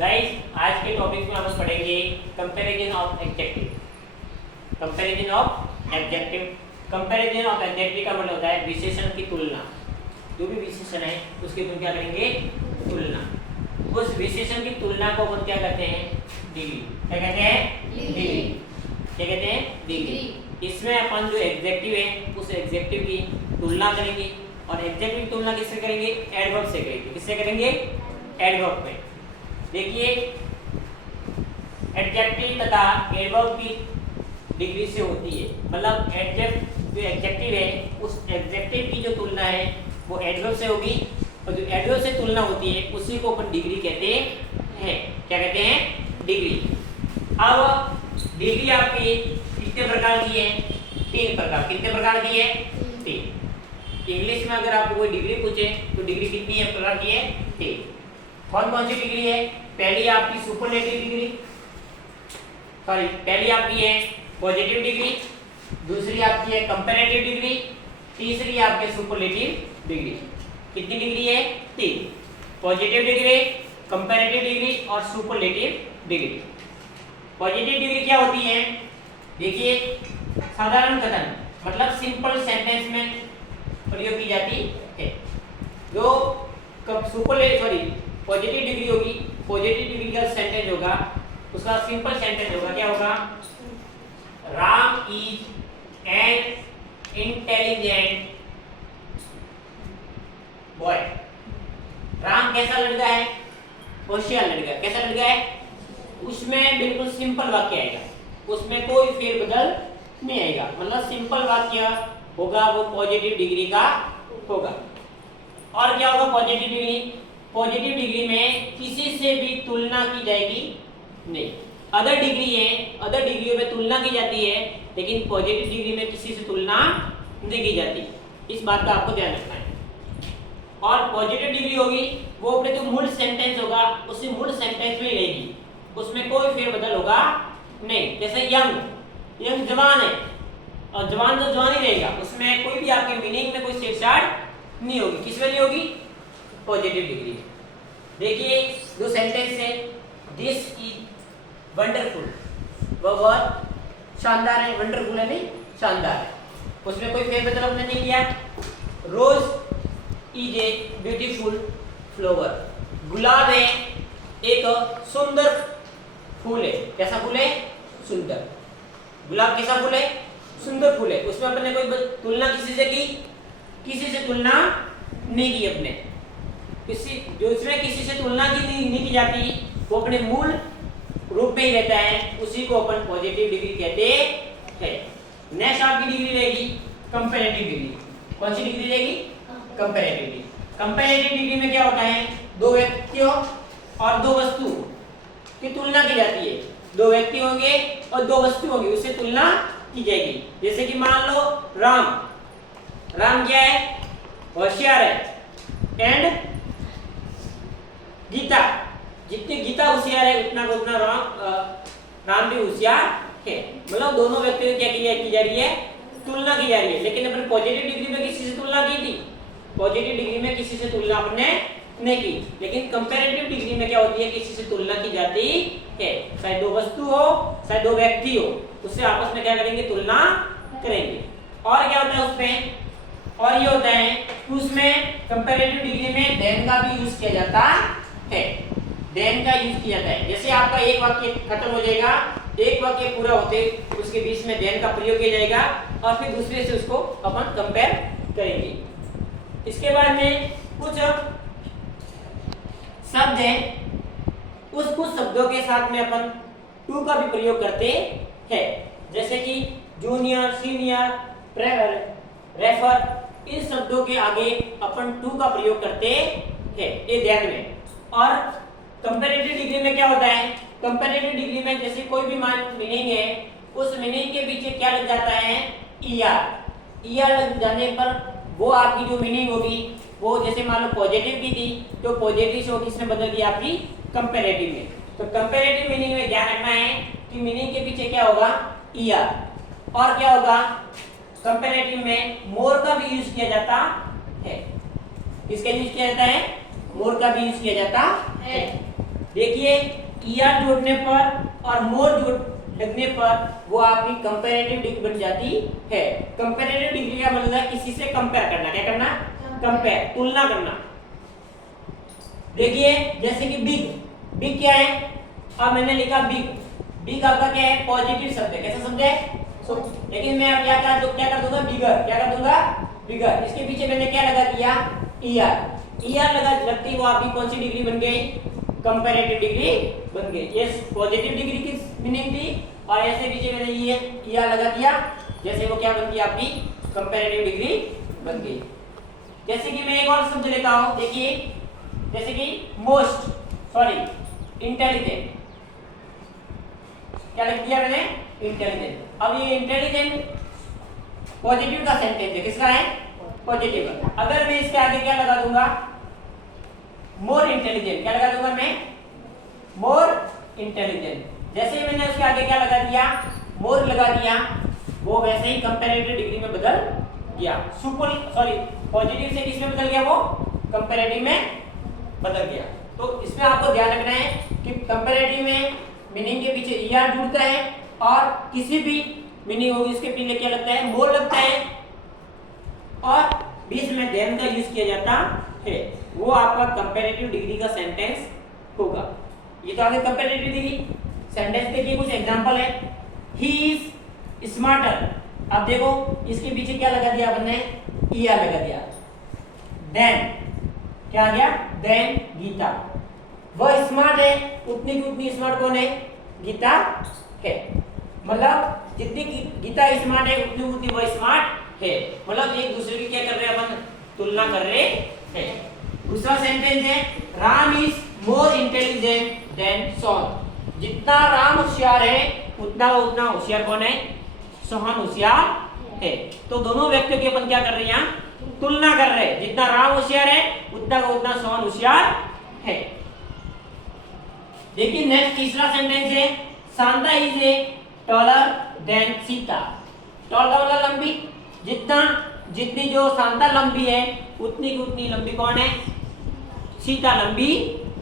Guys आज के topic में हम पढ़ेंगे comparison of adjective. Comparison of adjective, comparison of adjective का मतलब होता है विशेषण की तुलना। जो भी विशेषण है उसकी तुम क्या करेंगे, तुलना। उस विशेषण की तुलना को हम क्या कहते हैं, डिग्री। क्या कहते हैं, डिग्री। क्या कहते हैं, डिग्री। इसमें अपन जो एडजेक्टिव है उस एडजेक्टिव की तुलना करेंगे और एडजेक्टिव की तुलना किससे करेंगे, एडवर्ब से करेंगे। किससे करेंगे, एडवर्ब में। देखिए एडजेक्टिव तथा एडवर्ब की डिग्री से होती है, मतलब जो एडजेक्टिव है उस एडजेक्टिव की जो तुलना है वो एडवर्ब से होगी और जो एडवर्ब से तुलना होती है उसी को अपन डिग्री कहते हैं। क्या कहते हैं, डिग्री। अब डिग्री आपकी कितने प्रकार की है, 3 प्रकार। कितने प्रकार की है, 3। इंग्लिश में अगर आपको कोई डिग्री पूछे तो डिग्री कितनी है, प्रकार की है, 3। कौन कौन सी डिग्री है, पहली आपकी सुपरलेटिव डिग्री, पहली आपकी है पॉजिटिव डिग्री, दूसरी आपकी है कंपैरेटिव डिग्री, तीसरी आपके सुपरलेटिव डिग्री। कितनी डिग्री है, 3। पॉजिटिव डिग्री, कंपैरेटिव डिग्री और सुपरलेटिव डिग्री। पॉजिटिव डिग्री क्या होती है, देखिए साधारण कथन मतलब सिंपल सेंटेंस में प्रयोग की जाती है। जो पॉजिटिव डिग्री होगी, पॉजिटिव डिग्री का सेंटेंस होगा उसका सिंपल सेंटेंस होगा, क्या होगा, Ram is an intelligent boy. Ram कैसा लड़का है, होशियार लड़का। कैसा लड़का है, उसमें बिल्कुल सिंपल वाक्य आएगा, उसमें कोई फेरबदल नहीं आएगा, मतलब सिंपल वाक्य होगा, वो पॉजिटिव डिग्री का होगा। और क्या होगा, पॉजिटिव डिग्री, पॉजिटिव डिग्री में किसी से भी तुलना की जाएगी नहीं। अदर डिग्री है, अदर डिग्रियों में तुलना की जाती है, लेकिन पॉजिटिव डिग्री में किसी से तुलना नहीं की जाती। इस बात का आपको ध्यान रखना है। और पॉजिटिव डिग्री होगी वो अपने जो मूल सेंटेंस होगा उसी मूल सेंटेंस में ही रहेगी, उसमें कोई फेरबदल होगा नहीं। जैसे यंग जवान है और जवान तो जवान ही रहेगा, उसमें कोई भी आपके मीनिंग में कोई छेड़छाड़ नहीं होगी। किस वजह होगी, पॉजिटिव डिग्री। देखिए जो सेंटेंस है, दिस इज वंडरफुल, वह बहुत शानदार है, वंडरफुल है नहीं, शानदार है, उसमें कोई फेरबदल हमने नहीं किया। रोज इज ए ब्यूटीफुल फ्लावर, गुलाब है एक सुंदर फूल है। कैसा फूल है, सुंदर। गुलाब कैसा फूल है, सुंदर फूल है। उसमें अपने कोई तुलना किसी से की, किसी से तुलना नहीं की अपने, जो इसमें किसी से तुलना की नहीं की जाती, वो अपने मूल रूप में ही रहता है, उसी को अपन पॉजिटिव डिग्री कहते हैं। नेक्स्ट आपकी डिग्री रहेगी कंपैरेटिव डिग्री। कौन सी डिग्री रहेगी, कंपैरेटिव डिग्री। कंपैरेटिव डिग्री में क्या होता है, 2 व्यक्तियों और 2 वस्तु की तुलना की जाती है। 2 व्यक्ति होंगे और 2 वस्तु होंगी, उससे तुलना की जाएगी। जैसे कि मान लो राम क्या है, होशियार है, एंड गीता, जितनी गीता होशियार है उतना राम भी होशियार है। मतलब दोनों व्यक्तियों की क्या की जा रही है, तुलना की जा रही है। लेकिन अपने पॉजिटिव डिग्री में किसी से तुलना की थी, पॉजिटिव डिग्री में किसी से तुलना अपने नहीं की। लेकिन कंपैरेटिव डिग्री में क्या होती है, किसी से तुलना की जाती है, चाहे 2 वस्तु हो चाहे 2 व्यक्ति हो, उससे आपस में क्या करेंगे, तुलना करेंगे। और क्या होता है उसमें, और ये होता है कि उसमें कंपैरेटिव डिग्री में देन का भी यूज किया जाता है। देन का यूज किया जाता है। जैसे आपका एक वाक्य खत्म हो जाएगा, एक वाक्य पूरा होते उसके बीच में देन का प्रयोग किया जाएगा और फिर दूसरे से उसको अपन कंपेयर करेंगे। इसके बाद में कुछ शब्द है, उस कुछ शब्दों के साथ में अपन टू का भी प्रयोग करते हैं। जैसे कि जूनियर, सीनियर, रेफर, इन शब्दों के आगे अपन टू का प्रयोग करते हैं, ये ध्यान में। और कंपैरेटिव डिग्री में क्या होता है, कंपैरेटिव डिग्री में जैसे कोई भी मीनिंग है, उस मीनिंग के पीछे क्या लग जाता है, ईआर लग जाने पर वो आपकी जो मीनिंग होगी वो, जैसे मान लो पॉजिटिव की थी तो पॉजिटिव से वो किसमें बदल गई, आपकी कंपैरेटिव में। तो कंपैरेटिव मीनिंग में ध्यान रखना है कि मीनिंग के पीछे क्या होगा, ईआर। और क्या होगा, कंपैरेटिव में मोर का भी यूज किया जाता है। किसका यूज किया जाता है, मोर का भी यूज किया जाता है। देखिए ईआर जोड़ने पर और मोर जोड़ लगने पर वो आपकी कंपैरेटिव डिग्री बन जाती है। कंपैरेटिव डिग्री का मतलब है किसी से कंपेयर करना। क्या करना? कंपेयर, तुलना करना। देखिए जैसे कि बिग, बिग क्या है? अब मैंने लिखा बिग, बिग आपका क्या है? पॉजिटिव शब्द है। कैसा शब्द है? लेकिन मैं अब क्या कर दूंगा? बिगर। क्या कर दूंगा? बिगर। इसके पीछे मैंने क्या लगा दिया? ईआर। ईआर लगा लगती वो आपकी कौन सी डिग्री बन गई? कंपैरेटिव डिग्री बन गई। ये पॉजिटिव डिग्री की मीनिंग थी और ऐसे पीछे मैंने ये ईआर लगा दिया, जैसे वो क्या बन गई? आपकी कंपैरेटिव डिग्री बन गई। जैसे कि मैं एक और शब्द लेता हूं, देखिए जैसे कि इंटेलिजेंट। क्या लिख दिया मैंने? इंटेलिजेंट। अब ये इंटेलिजेंट पॉजिटिव का सेंटेंस है। किसका है? पॉजिटिव। अगर मैं इसके आगे क्या लगा दूंगा? More intelligent. क्या लगा दूंगा मैं? More intelligent. जैसे ही मैंने उसके आगे क्या लगा दिया? मोर लगा दिया, वो वैसे ही कंपैरेटिव डिग्री में बदल गया। पॉजिटिव से किस में बदल गया? वो कंपैरेटिव में बदल गया। तो इसमें आपको ध्यान रखना है कि कंपैरेटिव में मीनिंग के पीछे ईआर जुड़ता है और किसी भी मीनिंग होगी उसके पीछे क्या लगता है? मोर लगता है और बीच में देन का यूज किया जाता है। वो आपका कंपैरेटिव डिग्री का सेंटेंस होगा। ये तो आपने कंपैरेटिव डिग्री सेंटेंस देखिए, कुछ एग्जांपल है। He is smarter. अब देखो इसके पीछे क्या लगा दिया आपने? ईआर लगा दिया। देन क्या आ गया? देन गीता। वह स्मार्ट है, उतनी की उतनी स्मार्ट कौन है? गीता है। मतलब जितनी गीता स्मार्ट है उतनी उतनी वह स्मार्ट है। मतलब एक दूसरे की क्या कर रहे हैं? अपन तुलना कर रहे हैं। दूसरा सेंटेंस है Ram is more intelligent then Sohan. जितना राम होशियार है उतना होशियार कौन है? सोहन होशियार है। तो दोनों व्यक्तियों की अपन क्या कर रहे हैं? तुलना कर रहे हैं। जितना राम होशियार है उतना सोहन होशियार है। देखिए नेक्स्ट तीसरा सेंटेंस है Shanta is a taller than Sita. Tall का मतलब लंबी। जितनी जो शांता लंबी है उतनी की उतनी लंबी कौन है? सीता लंबी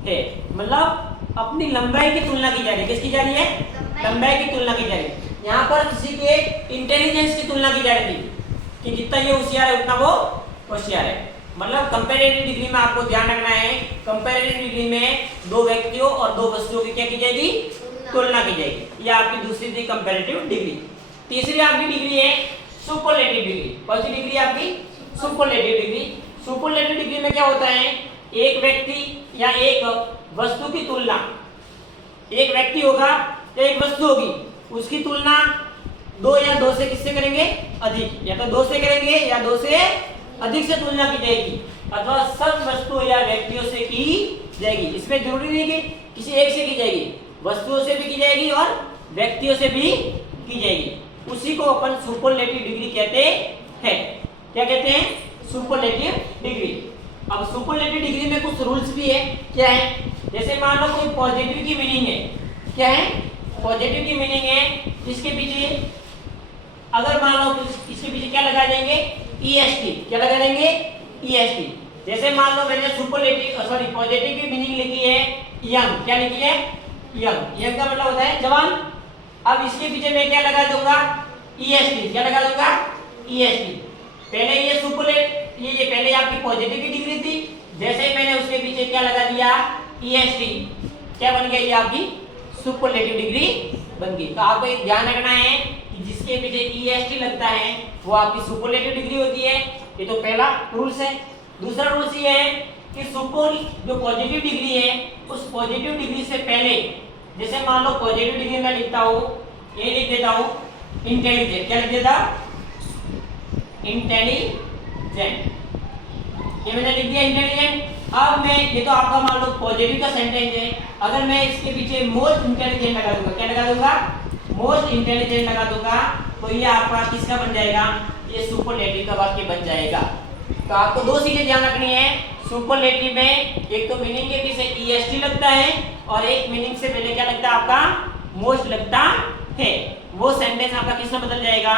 है। मतलब अपनी लंबाई की तुलना की जा रही है। किसकी जा रही है? लंबाई की तुलना की जा रही है। यहाँ पर किसी के इंटेलिजेंस की तुलना की जा रही थी कि जितना ये होशियार है उतना वो होशियार है। मतलब कंपैरेटिव डिग्री में आपको ध्यान रखना है, कंपैरेटिव डिग्री में दो व्यक्तियों और दो वस्तुओं की क्या की जाएगी? तुलना की जाएगी। ये आपकी दूसरी थी कंपैरेटिव डिग्री। तीसरी आपकी डिग्री है सुपरलेटिव डिग्री। कौन सी डिग्री आपकी? Superlative degree. सुपरलेटिव डिग्री में क्या होता है? एक व्यक्ति या एक वस्तु की तुलना, एक व्यक्ति होगा तो एक वस्तु होगी, उसकी तुलना दो या दो से किससे करेंगे? अधिक। या तो दो से करेंगे या दो से अधिक से तुलना की जाएगी, अथवा सब वस्तुओं या व्यक्तियों से की जाएगी। इसमें जरूरी नहीं कि किसी एक से की जाएगी, वस्तुओं से भी की जाएगी और व्यक्तियों से भी की जाएगी। उसी को अपन सुपरलेटिव डिग्री कहते हैं। क्या कहते हैं? Superlative degree. अब सुपरलेटिव डिग्री में कुछ रूल्स भी है। क्या है? जैसे मान लो कोई पॉजिटिव की मीनिंग है। क्या है? पॉजिटिव की मीनिंग है इसके पीछे, अगर मान लो इसके पीछे क्या लगा देंगे? ईएसटी। क्या लगा देंगे? ईएसटी। जैसे मान लो मैंने पॉजिटिव की मीनिंग लिखी है यंग। क्या लिखी है? यंग। यंग का मतलब होता है जवान। अब इसके पीछे मैं क्या लगा दूंगा? ईएसटी। क्या लगा दूंगा? ईएसटी। पहले ये सुपरलेटिव, ये पहले आपकी पॉजिटिव की डिग्री थी। जैसे ही मैंने उसके पीछे क्या लगा दिया? ईएसटी, क्या बन गई? आपकी सुपरलेटिव डिग्री बन गई। तो आपको एक ध्यान रखना है कि जिसके पीछे ईएसटी लगता है वो आपकी सुपरलेटिव डिग्री होती है। ये तो पहला रूल्स है। दूसरा रूल्स ये है कि जो पॉजिटिव डिग्री है उस पॉजिटिव डिग्री से पहले, जैसे मान लो पॉजिटिव डिग्री में लिखता हूँ, ये लिख देता हूँ इंटेलिजेंट। क्या लिख देता? इंटेलिजेंट। ये मैंने लिख दिया इंटेलिजेंट। अब मैं, ये तो आपका मान लो पॉजिटिव का सेंटेंस है, अगर मैं इसके पीछे मोस्ट इंटेलिजेंट लगा दूंगा, क्या लगा दूंगा? मोस्ट इंटेलिजेंट लगा दूंगा, तो ये आपका किसका बन जाएगा? ये सुपरलेटिव का वाक्य बन जाएगा। तो आपको दो चीजें ध्यान रखनी है सुपरलेटिव में। एक तो मीनिंग के पीछे ईएसटी लगता है और एक मीनिंग से पहले क्या लगता है? आपका मोस्ट लगता है। वो सेंटेंस आपका किस में बदल जाएगा?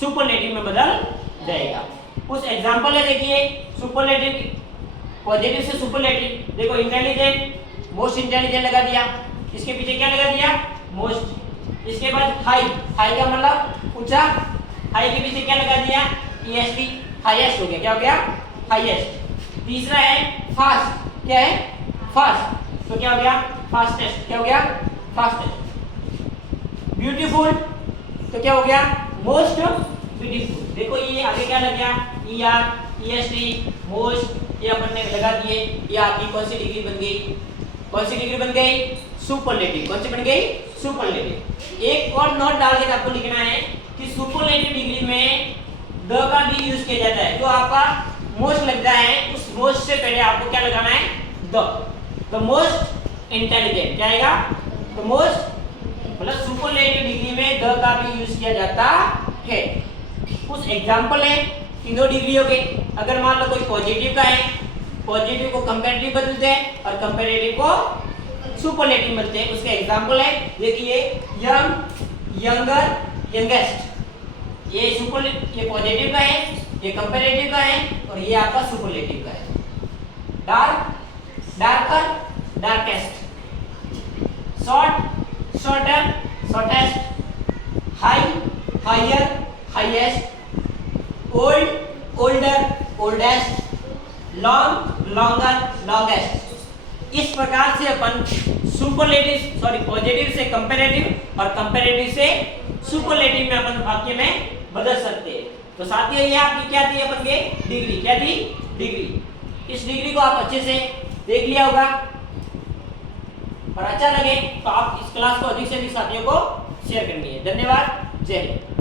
सुपरलेटिव में बदल जाएगा। कुछ एग्जांपल है देखिए सुपरलेटिव, पॉजिटिव से सुपरलेटिव। देखो इंटेलिजेंट, मोस्ट इंटेलिजेंट लगा दिया, इसके पीछे क्या लगा दिया, मोस्ट। इसके बाद हाई, हाई का मतलब ऊंचा, हाई के पीछे क्या लगा दिया, ईएसटी, हाईएस्ट हो गया, क्या हो गया, हाईएस्ट। तीसरा है फास्ट, क्या है, फास्ट, तो क्या हो गया, फास्टेस्ट, क्या हो गया, फास्टेस्ट। ब्यूटीफुल, तो क्या हो गया, मोस्ट ब्यूटीफुल। देखो ये आगे क्या लग गया, ईआर, ईएसटी, मोस्ट, ये अपन ने लगा दिए। ये आपकी कौन सी डिग्री बन गई, कौन सी डिग्री बन गई, सुपरलेटिव। कौन सी बन गई, सुपरलेटिव। एक और नोट डाल के आपको लिखना है कि सुपरलेटिव डिग्री में द का भी यूज किया जाता है। जो आपका मोस्ट लगता है उस मोस्ट से पहले आपको क्या लगाना है, द मोस्ट इंटेलिजेंट, क्या आएगा, द मोस्ट, मतलब सुपरलेटिव डिग्री में द का भी यूज किया जाता है। कुछ एग्जांपल है तीनों डिग्रियों के। अगर मान लो कोई पॉजिटिव का है, पॉजिटिव को कंपैरेटिव बदलते हैं और कंपैरेटिव को सुपरलेटिव बदलते हैं। उसके एग्जांपल है, देखिए यंग, यंगर, यंगेस्ट। ये सुपरलेटिव, ये पॉजिटिव का है, ये कंपैरेटिव का है और ये आपका सुपरलेटिव का है। Dark, darker, darkest. Short, shorter, shortest. High, higher, highest. Old, older, oldest. Long, longer, longest. इस प्रकार से अपन सुपरलेटिव, सॉरी पॉजिटिव से कंपैरेटिव और कंपैरेटिव से सुपरलेटिव में अपन वाक्य में बदल सकते हैं। तो साथियों ये आपकी क्या थी, अपन के डिग्री, क्या थी, डिग्री। इस डिग्री को आप अच्छे से देख लिया होगा और अच्छा लगे तो आप इस क्लास को अधिक से अधिक साथियों को शेयर करेंगे। धन्यवाद, जय हिंद।